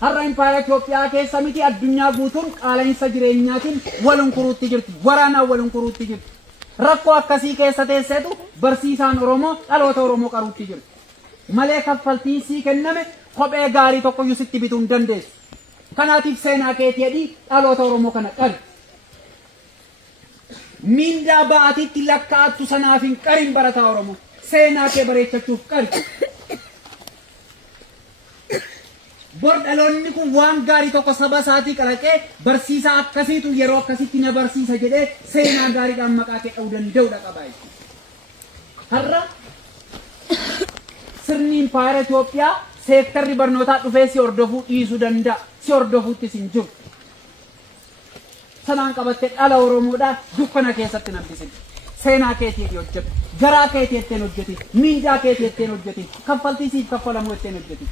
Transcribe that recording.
har'a impaayera Itoophiyaa keessa miti addunyaa guutuun qaala'insa jireenyaatiin walun kuruutti jirti. Waraanaan walun kuruutti jirti. Rakkoo akkasii keessa teesseetu barsiisaan Oromoo dhaloota Oromoo qaruutti jirti. Malee kaffaltiin sii kenname kophee gaarii tokkoyyuu sitti bituu hin dandeessu. Kanaatiif seenaa keetii jedhii dhaloota Oromoo kana qari. Mindaa baatiitti lakkaa'attu sanaaf hin qarin barataa Oromoo. Seenaa kee bareechachuuf qari. Bor dhaloonni kun waan gaarii tokko saba isaatii qalaqee barsiisaa akkasiitu yeroo akkasitti na barsiisa jedhee seenaa gaariidhaan maqaa kee dha'uu danda'udha qabaa. Har'a sirni impaayera Itoophiyaa seektarri barnootaa dhufee si hordofuu dhiisuu danda'a. Si hordofuutti sin jiru. Sanaan qabattee dhala Oromoodhaa dukkana keessatti namtisin. Seenaa keetii hojjetu. Garaa keetii ittiin hojjeti. Mindaa keetii ittiin hojjeti. Kaffaltii siif kaffalamu ittiin hojjeti.